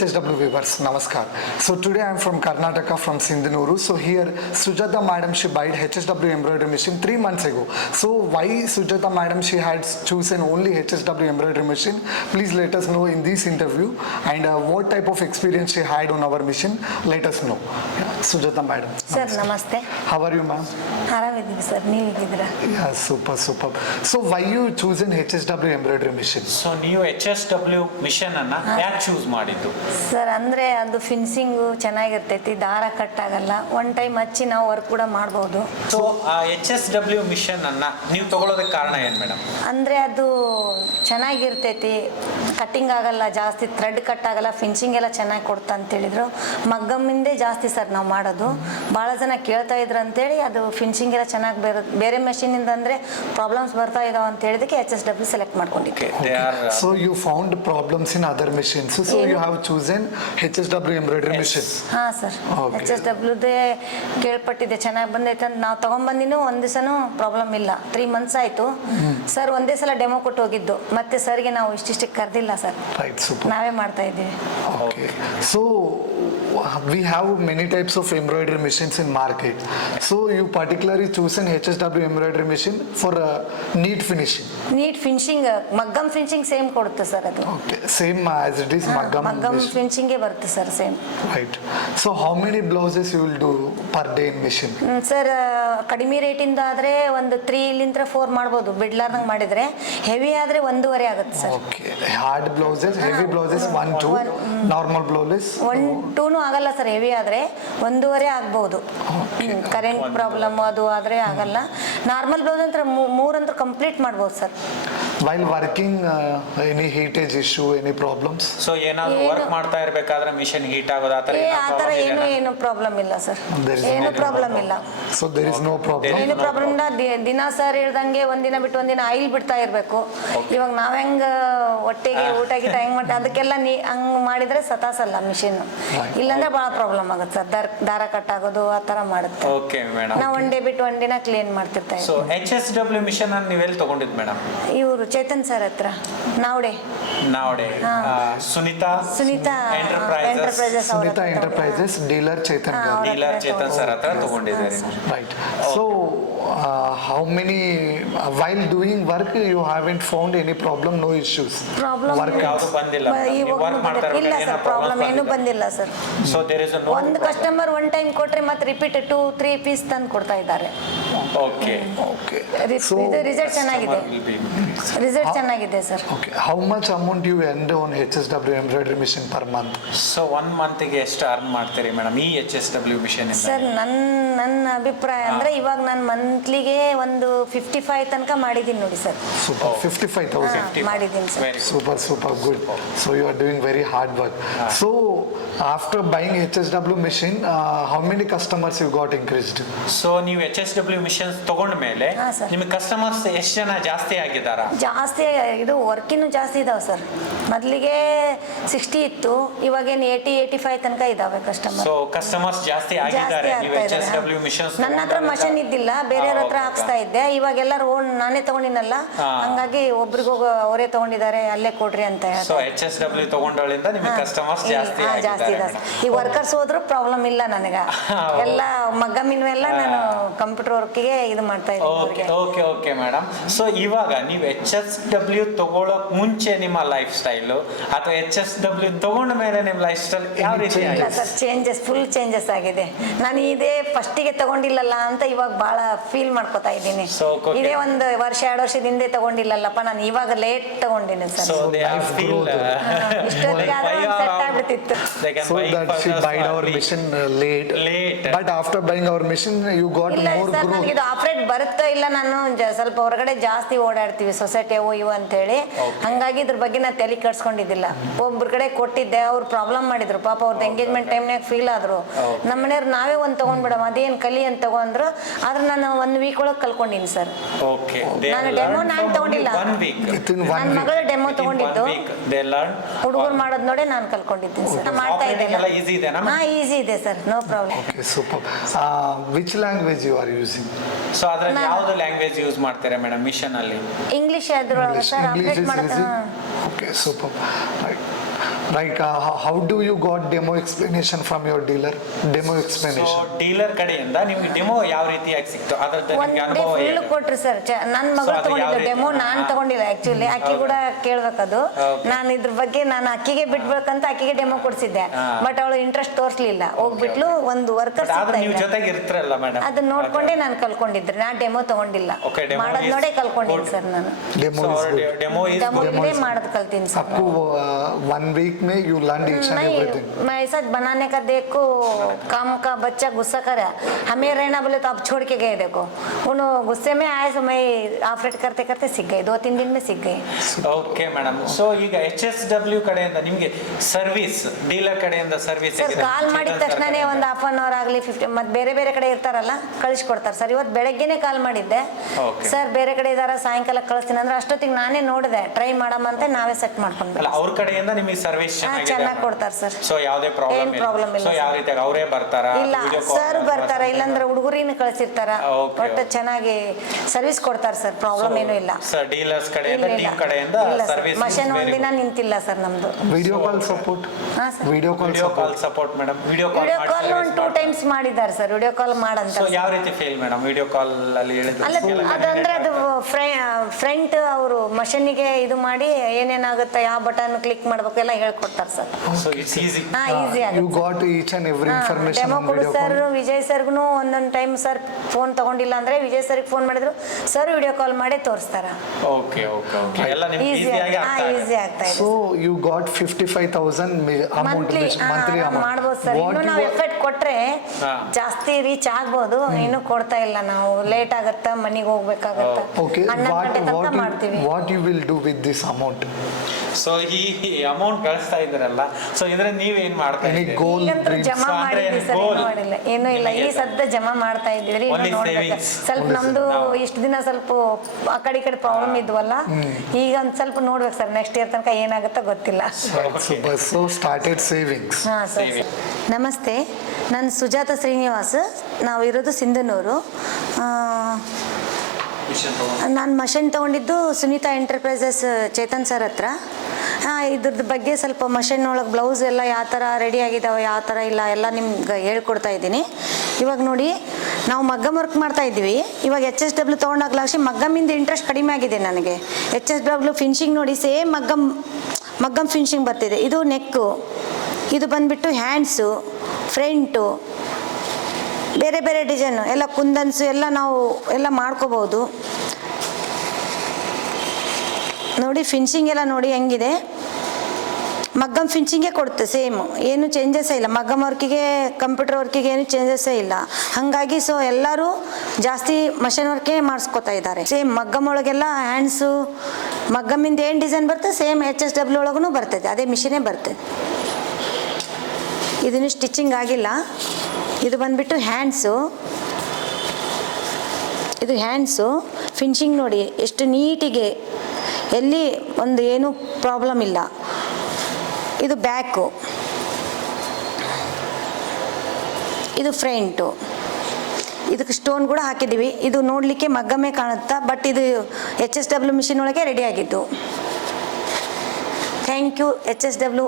HSW viewers, Namaskar. So today I am from Karnataka, from Sindhanuru. So here Sujata madam, she bought HSW embroidery machine 3 months ago. So why Sujata madam, she had chosen only HSW embroidery machine? Please let us know in this interview, and what type of experience she had on our machine. Let us know. Yeah, Sujata madam. Sir, namaste. How are you, ma'am? ಆರಾಮಿದ್ದೀವಿ sir, ನೀವು ಹೇಗಿದ್ದೀರಾ? Yeah, super. So why you chosen HSW embroidery machine? So ನೀವು HSW mission ಅನ್ನ ಯಾಕೆ choose ಮಾಡಿದ್ದು? Sir ಅಂದರೆ ಅದು ಫಿನಿಶಿಂಗು ಚೆನ್ನಾಗಿರ್ತೈತಿ, ದಾರ ಕಟ್ ಆಗಲ್ಲ, ಒನ್ ಟೈಮ್ ಹಚ್ಚಿ ನಾವು ವರ್ಕ್ ಕೂಡ ಮಾಡ್ಬೋದು. ಸೊ ಆ HSW ಮಿಷನ್ ಅನ್ನ ನೀವು ತಗೊಳ್ಳೋದಕ್ಕೆ ಕಾರಣ ಏನು ಮೇಡಮ್? ಅಂದರೆ ಅದು ಚೆನ್ನಾಗಿರ್ತೈತಿ, ಕಟ್ಟಿಂಗ್ ಆಗಲ್ಲ, ಜಾಸ್ತಿ ಥ್ರೆಡ್ ಕಟ್ ಆಗಲ್ಲ, ಫಿನಿಶಿಂಗ್ ಎಲ್ಲ ಚೆನ್ನಾಗಿ ಕೊಡ್ತಾ ಅಂತೇಳಿದ್ರು. ಮಗ್ಗಮ್ಮಿಂದೇ ಜಾಸ್ತಿ ಸರ್ ನಾವು ಮಾಡೋದು. ಭಾಳ ಜನ ಕೇಳ್ತಾ ಇದ್ರು ಅಂತೇಳಿ ಅದು ಫಿನಿಶಿಂಗ್ ಎಲ್ಲ ಚೆನ್ನಾಗಿ ಬೇರೆ ಮೆಷಿನಿಂದ ಅಂದರೆ ಪ್ರಾಬ್ಲಮ್ಸ್ ಬರ್ತಾ ಇದಾವೆ ಅಂತ ಹೇಳಿದಕ್ಕೆ HSW ಸೆಲೆಕ್ಟ್ ಮಾಡ್ಕೊಂಡಿದ್ದೆ. So you found problems in other machines, so you have chosen HSW embroidery machine. ಹಾಂ ಸರ್, HSWದೇ ಕೇಳ್ಪಟ್ಟಿದ್ದೆ, ಚೆನ್ನಾಗಿ ಬಂದೈತೆ ಅಂತ ನಾವು ತೊಗೊಂಬಂದಿನೂ ಒಂದು ದಿವಸನೂ ಪ್ರಾಬ್ಲಮ್ ಇಲ್ಲ. 3 months ಆಯಿತು ಸರ್. ಒಂದೇ ಸಲ ಡೆಮೋ ಕೊಟ್ಟು ಹೋಗಿದ್ದು, ಮತ್ತೆ ಸರ್ಗೆ ನಾವು ಇಷ್ಟಿಷ್ಟಕ್ಕೆ ಕರೆದಿಲ್ಲ ಸರ್. Right, super. ನಾವೇ ಮಾಡ್ತಾ ಇದ್ದೀವಿ. Okay, so we have many types of embroidery machines in market. So you particularly chosen HSW embroidery machine for neat finishing. Neat finishing, maggam finishing same ಕೊಡುತ್ತೆ ಸರ್ ಅದು. Okay, same as it is maggam machine. ಫಿನಿಶಿಂಗೇ ಬರುತ್ತೆ ಸರ್, same. Right. So how many blouses you will do per day in machine? Sir ಕಡಿಮೆ ರೇಟಿಂದ ಆದರೆ ಒಂದು 3 4 ಮಾಡ್ಬೋದು, ಬಿಡ್ಲಾರ್ದಂಗೆ ಮಾಡಿದರೆ. ಹೆವಿ ಆದರೆ 1.5 ಆಗುತ್ತೆ sir. Okay, hard blouses, heavy blouses 1 2, normal blouses 1 2 ಆಗಲ್ಲ ಸರ್. ಹೆವಿ ಆದರೆ 1.5 ಆಗ್ಬೋದು. ಕರೆಂಟ್ ಪ್ರಾಬ್ಲಮ್ ಅದು ಆದರೆ ಆಗಲ್ಲ. ನಾರ್ಮಲ್ ಬ್ಲೌಸ್ ಅಂತ 3 ಅಂತೂ ಕಂಪ್ಲೀಟ್ ಮಾಡ್ಬೋದು sir. While working, any heatage issue, any problems? So ಏನಾದ್ರು ವರ್ಕ್ ಮಾಡ್ತಾ ಇರಬೇಕಾದ್ರೆ ಮಿಷನ್ ಹೀಟ್ ಆಗೋದು ಆ ಥರ ಏನು ಪ್ರಾಬ್ಲಮ್ ಇಲ್ಲ ಸರ್, There is ಏನು ಪ್ರಾಬ್ಲಮ್ ಇಲ್ಲ. So there is no problem. ಏನು ಪ್ರಾಬ್ಲಮ್ ಇಲ್ಲ. ದಿನ ಸರ್ ಹೇಳ್ದಂಗೆ ಒಂದಿನ ಬಿಟ್ಟು ಒಂದಿನ ಆಯಿಲ್ ಬಿಡ್ತಾ ಇರಬೇಕು. ಇವಾಗ ನಾವ್ ಹೆಂಗ ಹೊಟ್ಟೆಗೆ ಊಟ ಗಿಟ ಹೆಂಗ್ ಮಾಡ್ತೀವಿ ಅದಕ್ಕೆಲ್ಲ ಹಂಗ್ ಮಾಡಿದ್ರೆ ಸತಾಸಲ್ಲ ಮಿಷಿನ್. ಇಲ್ಲಾಂದ್ರೆ ಬಹಳ ಪ್ರಾಬ್ಲಮ್ ಆಗುತ್ತೆ ಸರ್, ದಾರ ಕಟ್ ಆಗೋದು ಆ ತರ ಮಾಡುತ್ತೆ. Okay madam. ನಾವು ಒನ್ ಡೇ ಬಿಟ್ಟು ಒಂದಿನ ಕ್ಲೀನ್ ಮಾಡ್ತಿರ್ತಾ ಸೊ ಇದ್ದೀವಿ. HSW ಮಿಷನ್ ಅನ್ನು ನೀವೆಲ್ಲಿ ತಗೊಂಡಿದ್ದು ಮೇಡಮ್? ಇವರು ಚೇತನ್ ಸರ್ ಹತ್ರ, ನಾವಡೆ Sunita enterprises Sunita Enterprises dealer Chetan Garu. Dealer Chetan sir ಹತ್ರ ತಗೊಂಡಿದ್ದಾರೆ. Right. So how many while doing work you haven't found any problem, no issues? Problem Work ಯಾವುದು ಬಂದಿಲ್ಲ? ನೀವು ವರ್ಕ್ ಮಾಡ್ತಾ ಇಲ್ಲ ಸರ್, ಪ್ರಾಬ್ಲಮ್ ಏನು ಬಂದಿಲ್ಲ sir. So there is no ಒಂದು ಕಸ್ಟಮರ್ ಒನ್ ಟೈಮ್ ಕೊಟ್ರೆ ಮತ್ತೆ ರಿಪೀಟ್ 2-3 ಪೀಸ್ ತಂದು ಕೊಡ್ತಾ ಇದ್ದಾರೆ. Okay Okay. ರಿಸಲ್ಟ್ ಚೆನ್ನಾಗಿದೆ, ರಿಸಲ್ಟ್ ಚೆನ್ನಾಗಿದೆ sir. Okay. How much amount you earned on HSW embroidery machine per month? So 1 ಮಂತ್ಗೆ ಎಷ್ಟು ಅರ್ನ್ ಮಾಡ್ತೀರಿ ಮೇಡಮ್ ಈ HSW ಮಿಷನ್ ಇಂದ? ಸರ್ ನನ್ನ ಅಭಿಪ್ರಾಯ ಅಂದ್ರೆ ಇವಾಗ ನಾನು ಮಂತ್ಲಿಗೆ ಒಂದು 55 ತನಕ ಮಾಡಿದ್ದೀನಿ ನೋಡಿ ಸರ್. Super. 55,000. ಮಾಡಿದ್ದೀನಿ sir. Very good. Super good. So you are doing very hard work. So after buying HSW machine, how many customers you got increased? So ನೀವು HSW ಮಿಷನ್ಸ್ ತಗೊಂಡ ಮೇಲೆ ಹಾ, ಸರ್. ನಿಮಗೆ ಕಸ್ಟಮರ್ಸ್ ಎಷ್ಟು ಜನ ಜಾಸ್ತಿ ಆಗಿದ್ದಾರಾ? ಜಾಸ್ತಿ ಇದು ವರ್ಕಿನೂ ಜಾಸ್ತಿ ಇದಾವೆ ಸರ್. ಮೊದಲಿಗೆ 60 ಇತ್ತು, ಇವಾಗೇನು 80-85 ತನಕ ಇದಾವೆ ಕಸ್ಟಮರ್. ಸೊ ಕಸ್ಟಮರ್ಸ್ ಜಾಸ್ತಿ ಆಗಿದ್ದಾರೆ. ನೀವು HSW ಮಿಷನ್ಸ್ ನನ್ನ ಹತ್ರ ಮಷಿನ್ ಇದ್ದಿಲ್ಲ, ಬೇರೆಯವ್ರ ಹತ್ರ ಹಾಕ್ಸ್ತಾ ಇದ್ದೆ. ಇವಾಗ ಎಲ್ಲರೂ ನಾನೇ ತಗೊಂಡಿನಲ್ಲ, ಹಂಗಾಗಿ ಒಬ್ರಿಗೋಗ ಅವರೇ ತಗೊಂಡಿದ್ದಾರೆ, ಅಲ್ಲೇ ಕೊಡ್ರಿ ಅಂತ ಸೊ ಹೇಳ್ತಾರೆ. HSW ತಗೊಂಡಳಿಂದ ನಿಮಗೆ ಕಸ್ಟಮರ್ಸ್ ಜಾಸ್ತಿ ಜಾಸ್ತಿ ಇದೆ. ಈ ವರ್ಕರ್ಸ್ ಹೋದ್ರು ಪ್ರಾಬ್ಲಮ್ ಇಲ್ಲ ನನಗ. ಎಲ್ಲ ಮಗ್ಗಮಿನ್ವೆಲ್ಲ ನಾನು ಕಂಪ್ಯೂಟರ್ ವರ್ಕಿಗೆ ಇದು ಮಾಡ್ತಾ ಓಕೆ ಇದ್ದೀನಿ. Okay okay madam. ಸೊ ಇವಾಗ ನೀವು HSW ತಗೊಳ್ಳೋಕ್ ಮುಂಚೆ ನಿಮ್ಮ ಲೈಫ್ ಸ್ಟೈಲು ಅಥವಾ HSW ತಗೊಂಡ ಮೇಲೆ ನಿಮ್ಮ ಲೈಫ್ ಸ್ಟೈಲ್ ಯಾವ ರೀತಿ ಇಲ್ಲ ಆಗಿದೆ? ಸರ್, ಫುಲ್ ಚೇಂಜಸ್ ಆಗಿದೆ. ನಾನು ಇದೇ ಫಸ್ಟಿಗೆ ತಗೊಂಡಿಲ್ಲಲ್ಲ ಅಂತ ಇವಾಗ ಬಹಳ ಫೀಲ್ ಮಾಡ್ಕೊತಾ ಇದ್ದೀನಿ. So, okay. ಇದೇ ಒಂದು 1-2 ವರ್ಷದ ಹಿಂದೆ ತಗೊಂಡಿಲ್ಲಲ್ಲಪ್ಪ, ನಾನು ಇವಾಗ ಲೇಟ್ ತಗೊಂಡಿನಿ sir. So they are feel ಇಷ್ಟೊತ್ತಿಗೆ ಸೆಟ್ ಆಗ್ಬಿಟ್ಟಿತ್ತು. So that she bought our machine late. But after buying our machine, you got ಇಲ್ಲ more ಸರ್, growth. ನನಗೆ ಇದು ಆಪರೇಟ್ ಬರುತ್ತೋ ಇಲ್ಲ, ನಾನು ಸ್ವಲ್ಪ ಹೊರಗಡೆ ಜಾಸ್ತಿ ಓಡಾಡ್ತೀವಿ, ಸೊಸೈಟಿ ಅವು ಇವು ಅಂತೇಳಿ. ಹಂಗಾಗಿ ಇದ್ರ ಬಗ್ಗೆ ನಾನು ತಲೆ ಕೆಡ್ಸ್ಕೊಂಡಿದ್ದಿಲ್ಲ. ಒಬ್ರ ಕಡೆ ಕೊಟ್ಟಿದ್ದೆ, ಅವ್ರು ಪ್ರಾಬ್ಲಮ್ ಮಾಡಿದ್ರು ಪಾಪ. ಅವ್ರದ್ದು ಎಂಗೇಜ್ಮೆಂಟ್ ಟೈಮ್ನಾಗ ಫೀಲ್ ಆದ್ರು. ನಮ್ಮ ಮನೆಯವ್ರು ನಾವೇ ಒಂದು ತಗೊಂಡ್ಬಿಡಮ್, ಅದೇನು ಕಲಿ ಅಂತ ತಗೊಂಡ್ರು. ಆದ್ರೆ ನಾನು 1 ವೀಕ್ ಒಳಗೆ ಕಲ್ಕೊಂಡಿನಿ ಸರ್. ಓಕೆ. ನಾನು ಡೆಮೋ ನಾನು ತಗೊಂಡಿಲ್ಲ, ನನ್ನ ಮಗಳು ಡೆಮೋ ತಗೊಂಡಿದ್ದು. ಹುಡುಗರು ಮಾಡೋದು ನೋಡಿ ನಾನು ಕಲ್ಕೊಂಡಿದ್ದೀನಿ ಸರ್. ನಾನು ಮಾಡ್ತಾ ಇದ್ದೇನೆ. ಹಾ, ಈಸಿ ಇದೆ sir, no problem. Okay, super. Which language you are using? So ಅದ್ರಲ್ಲಿ ಯಾವ್ದು ಲ್ಯಾಂಗ್ವೇಜ್ ಯೂಸ್ ಮಾಡ್ತಾರೆ ಮೇಡಮ್ ಮಿಷನ್ ಅಲ್ಲಿ? ಇಂಗ್ಲಿಷ್ ಅದ್ರೊಳಗೆ ಸರ್ English ಅಪ್ಡೇಟ್ is ಮಾಡ್ತಾ. easy. Okay, super. Right. Like how do you got demo explanation from your dealer? Demo explanation. Dealer ಕಡೆಯಿಂದ ನಿಮ್ಗೆ demo ಯಾವ ರೀತಿಯಾಗಿ ಸಿಕ್ತು ಅದ್ರದ್ದು ಒಂದ್ ನಿಮ್ಗೆ ಡೇ ಅನುಭವ ಫುಲ್ ಏನು? ಕೊಟ್ರು ಸರ್. ನನ್ನ ಮಗಳು ಅದು ಯಾವ ತಗೊಂಡಿಲ್ಲ ರೀತಿ? ಡೆಮೋ, ನಾನ್ ತಗೊಂಡಿಲ್ಲ ಆಕ್ಚುಲಿ. ಅಕ್ಕಿ ಕೂಡ ಕೇಳ್ಬೇಕದು. ನಾನು ಇದ್ರ ಬಗ್ಗೆ ನಾನು ಅಕ್ಕಿಗೆ ಬಿಡ್ಬೇಕಂತ ಅಕ್ಕಿಗೆ ಡೆಮೋ ಕೊಡ್ಸಿದ್ದೆ. ಬಟ್ ಅವಳು ಇಂಟ್ರೆಸ್ಟ್ ತೋರಿಸ್ಲಿಲ್ಲ, ಹೋಗ್ಬಿಟ್ಲು. ಒಂದು ವರ್ಕರ್ ಆದ್ರೆ ನೀವು ಜೊತೆಗೆ ಇರ್ತಿರಲ್ಲ ಮೇಡಮ್, ಅದನ್ನ ನೋಡ್ಕೊಂಡೆ ನಾನು ಕಲ್ಕೊಂಡಿದ್ರಿ. ನಾನ್ ಡೆಮೋ ತಗೊಂಡಿಲ್ಲ, Okay, demo ಮಾಡೋದ್ is ನೋಡೇ ಕಲ್ಕೊಂಡಿನಿ good. ಸರ್ ನಾನು. Demo is good. Demo is demo ಇಲ್ಲೇ ಮಾಡೋದ್ ಕಲ್ತೀನಿ ಸರ್. आपको 1 week में you learned each and नहीं, everything. मैं ऐसा बनाने का देखो, काम का बच्चा गुस्सा करे, हमें रहना बोले तो आप छोड़ के गए। देखो उन गुस्से में आए तो मैं ऑपरेट करते करते सीख गई, 2-3 दिन में सीख गई. Okay madam. ಸೊ ಈಗ HSW ಕಡೆಯಿಂದ ನಿಮ್ಗೆ ಸರ್ವಿಸ್, ಡೀಲರ್ ಕಡೆಯಿಂದ ಸರ್ವಿಸ್ ಸರ್ ಕಾಲ್ ಮಾಡಿದ ತಕ್ಷಣನೇ ಒಂದು ಹಾಫ್ ಅನ್ ಅವರ್ ಆಗಲಿ 15 ಮತ್ತೆ ಬೇರೆ ಬೇರೆ ಕಡೆ ಇರ್ತಾರಲ್ಲ ಕಳಿಸ್ಕೊಡ್ತಾರೆ ಸರ್. ಇವತ್ತು ಬೆಳಗ್ಗೆನೆ ಕಾಲ್ ಮಾಡಿದ್ದೆ ಸರ್, ಬೇರೆ ಕಡೆ ಇದಾರ, ಸಾಯಂಕಾಲ ಕಳಿಸ್ತೀನಿ ಅಂದ್ರೆ ಅಷ್ಟೊತ್ತಿಗೆ ನಾನೇ ನೋಡಿದೆ, ಟ್ರೈ ಮಾಡಮ್ಮ ಅಂತ ನಾವೇ ಸೆಟ್ ಮಾಡ್ಕೊಂಡ್ವಿ. ಅಲ್ಲ ಅವ್ರ ಕಡೆಯಿಂದ ನಿಮಗೆ ಸರ್ವಿಸ್ ಚೆನ್ನಾಗಿ ಕೊಡ್ತಾರೆ ಸರ್. ಸೊ ಯಾವುದೇ ಏನ್ ಪ್ರಾಬ್ಲಮ್ ಇಲ್ಲ. ಸೊ ಯಾವ ರೀತಿ ಅವರೇ ಬರ್ತಾರಾ? ಇಲ್ಲ ಸರ್ ಬರ್ತಾರ, ಇಲ್ಲಾಂದ್ರೆ ಹುಡುಗರಿನ ಕಳಿಸಿರ್ತಾರ. ಒಟ್ಟು ಚೆನ್ನಾಗಿ ಸರ್ವಿಸ್ ಕೊಡ್ತಾರೆ ಸರ್, ಪ್ರಾಬ್ಲಮ್ ಏನೂ ಇಲ್ಲ ಸರ್. ಡೀಲರ್ಸ್ ಕಡೆಯಿಂದ, ಟೀಮ್ ಕಡೆಯಿಂದ ಸರ್ವಿಸ್. ಮಷನ್ ಒಂದಿನ ನಿಂತಿಲ್ಲ ಸರ್ ನಮ್ದು. Video call support. ಹಾ sir, Video call video call support. Support madam. Video video call call ಒಂದು 2 ಟೈಮ್ಸ್ ಮಾಡಿದ್ದಾರೆ ಸರ್. ವಿಡಿಯೋ ಕಾಲ್ ಮಾಡಂತ. ಸೊ ಯಾವ ರೀತಿ ಫೇಲ್ ಮೇಡಮ್ ವಿಡಿಯೋ ಕಾಲ್ ಅಲ್ಲಿ ಹೇಳಿದ್ರು? ಅಲ್ಲ ಅದಂದ್ರೆ ಅದು ಫ್ರಂಟ್ ಅವರು ಮಷೀನಿಗೆ ಇದು ಮಾಡಿ ಏನೇನಾಗುತ್ತೆ, ಯಾವ ಬಟನ್ ಕ್ಲಿಕ್ ಮಾಡ್ಬೇಕು ಎಲ್ಲ ಹೇಳ್ಕೊಡ್ತಾರೆ ಸರ್. So it's easy. ಹಾ ಈಸಿ You ಆಗುತ್ತೆ. got each and every information demo on ಕೊಡು video ಸರ್. call. ವಿಜಯ್ ಸರ್ಗೂ ಒಂದೊಂದು ಟೈಮ್ ಸರ್ ಫೋನ್ ತಗೊಂಡಿಲ್ಲ ಅಂದ್ರೆ ವಿಜಯ್ ಸರ್ಗೆ ಫೋನ್ ಮಾಡಿದ್ರು, ಸರ್ ವಿಡಿಯೋ ಕಾಲ್ ಮಾಡಿ ತೋರಿಸ್ತಾರ. Okay okay okay. ಎಲ್ಲ ನಿಮ್ಗೆ ಈಸಿ ಈಸಿಯಾಗಿ ಈಸಿ ಆಗ್ತಾ ಇದೆ. So you got 55,000 amount, monthly which monthly amount. ಮಾಡ್ಬೋದು ಸರ್. What ಇನ್ನು you ನಾವು are- ಎಫರ್ಟ್ ಕೊಟ್ರೆ ಜಾಸ್ತಿ ರೀಚ್ ಆಗ್ಬೋದು. ಇನ್ನು ಕೊಡ್ತಾ ಇಲ್ಲ ನಾವು, ಲೇಟ್ ಆಗತ್ತಾ, ಮನೆಗೆ ಹೋಗ್ಬೇಕಾಗತ್ತ, Okay, 12 ಗಂಟೆ ತನಕ ಮಾಡ್ತೀವಿ. what you will do with this amount? So ಈ ಅಮೌಂಟ್ ಕಳಿಸ್ತಾ ಇದ್ರಲ್ಲ, ಸೊ ಇದ್ರೆ ನೀವೇನ್ ಮಾಡ್ತಾ Any ಇದ್ದೀರಿ? goal, ಈಗಂತೂ dreams? ಜಮಾ So, ಅಂದ್ರೆ ಮಾಡಿದ್ವಿ ಸರ್, goal? ಏನೂ ಮಾಡಿಲ್ಲ, ಏನೂ ಇಲ್ಲ. ಈ ಸದ್ಯ ಜಮಾ ಮಾಡ್ತಾ ಇದ್ದೀವಿ. ಇನ್ನು Only ನೋಡ್ಬೇಕು. savings. ಸ್ವಲ್ಪ Only ನಮ್ದು savings. ಇಷ್ಟು ದಿನ ಸ್ವಲ್ಪ ಆ ಕಡೆ ಪ್ರಾಬ್ಲಮ್ ಇದ್ವಲ್ಲ, ಈಗ ಒಂದ್ ಸ್ವಲ್ಪ ನೋಡ್ಬೇಕು ಸರ್. ನೆಕ್ಸ್ಟ್ ಇಯರ್ ತನಕ ಏನಾಗುತ್ತೋ ಗೊತ್ತಿಲ್ಲ. So started savings. ಹಾ ಸರ್. Saving. ನಮಸ್ತೆ, ನಾನು ಸುಜಾತ ಶ್ರೀನಿವಾಸ್. ನಾವು ಇರೋದು ಸಿಂಧನೂರು. ನಾನು ಮಷಿನ್ ತೊಗೊಂಡಿದ್ದು ಸುನೀತಾ ಎಂಟರ್ಪ್ರೈಸಸ್ ಚೇತನ್ ಸರ್ ಹತ್ರ. ಇದ್ರದ್ದು ಬಗ್ಗೆ ಸ್ವಲ್ಪ ಮಷಿನ್ ಒಳಗೆ ಬ್ಲೌಸ್ ಎಲ್ಲ ಯಾವ ಥರ ರೆಡಿ ಆಗಿದ್ದಾವೆ, ಯಾವ ಥರ ಇಲ್ಲ ಎಲ್ಲ ನಿಮ್ಗೆ ಹೇಳ್ಕೊಡ್ತಾ ಇದ್ದೀನಿ. ಇವಾಗ ನೋಡಿ, ನಾವು ಮಗ್ಗಮ್ ವರ್ಕ್ ಮಾಡ್ತಾ ಇದ್ವಿ. ಇವಾಗ HSW ತೊಗೊಂಡಾಗ್ಲಾಕ್ಷಿ ಮಗ್ಗಮ್ಮಿಂದ ಇಂಟ್ರೆಸ್ಟ್ ಕಡಿಮೆ ಆಗಿದೆ ನನಗೆ. HSW ಫಿನಿಶಿಂಗ್ ನೋಡಿ, ಸೇಮ್ ಮಗ್ಗಮ್ ಫಿನಿಶಿಂಗ್ ಬರ್ತಿದೆ. ಇದು ನೆಕ್ಕು, ಇದು ಬಂದುಬಿಟ್ಟು ಹ್ಯಾಂಡ್ಸು, ಫ್ರಂಟು, ಬೇರೆ ಬೇರೆ ಡಿಸೈನು ಎಲ್ಲ, ಕುಂದನ್ಸು ಎಲ್ಲ ನಾವು ಎಲ್ಲ ಮಾಡ್ಕೋಬೋದು. ನೋಡಿ ಫಿನಿಶಿಂಗ್ ಎಲ್ಲ ನೋಡಿ ಹೆಂಗಿದೆ. ಮಗ್ಗಮ್ ಫಿನಿಶಿಂಗೇ ಕೊಡುತ್ತೆ ಸೇಮ್, ಏನು ಚೇಂಜಸ್ಸೇ ಇಲ್ಲ. ಮಗ್ಗಮ್ ವರ್ಕಿಗೆ ಕಂಪ್ಯೂಟರ್ ವರ್ಕಿಗೆ ಏನು ಚೇಂಜಸ್ಸೇ ಇಲ್ಲ. ಹಾಗಾಗಿ ಸೊ ಎಲ್ಲರೂ ಜಾಸ್ತಿ ಮಷಿನ್ ವರ್ಕೇ ಮಾಡಿಸ್ಕೊತಾ ಇದ್ದಾರೆ. ಸೇಮ್ ಮಗ್ಗಮ್ ಒಳಗೆಲ್ಲ ಹ್ಯಾಂಡ್ಸು, ಮಗ್ಗಮ್ಮಿಂದ ಏನು ಡಿಸೈನ್ ಬರ್ತದೆ ಸೇಮ್ HSW ಒಳಗೂ ಬರ್ತದೆ, ಅದೇ ಮಿಷಿನೇ ಬರ್ತದೆ. ಇದನ್ನು ಸ್ಟಿಚಿಂಗ್ ಆಗಿಲ್ಲ. ಇದು ಬಂದುಬಿಟ್ಟು ಹ್ಯಾಂಡ್ಸು, ಇದು ಹ್ಯಾಂಡ್ಸು ಫಿನಿಶಿಂಗ್ ನೋಡಿ ಎಷ್ಟು ನೀಟಿಗೆ, ಎಲ್ಲಿ ಒಂದು ಏನೂ ಪ್ರಾಬ್ಲಮ್ ಇಲ್ಲ. ಇದು ಬ್ಯಾಕು, ಇದು ಫ್ರಂಟು, ಇದಕ್ಕೆ ಸ್ಟೋನ್ ಕೂಡ ಹಾಕಿದ್ದೀವಿ. ಇದು ನೋಡಲಿಕ್ಕೆ ಮಗ್ಗಮೇ ಕಾಣುತ್ತಾ, ಬಟ್ ಇದು HSW ಮಿಷಿನ್ ಒಳಗೆ ರೆಡಿ ಆಗಿದ್ದು. Thank you HSW.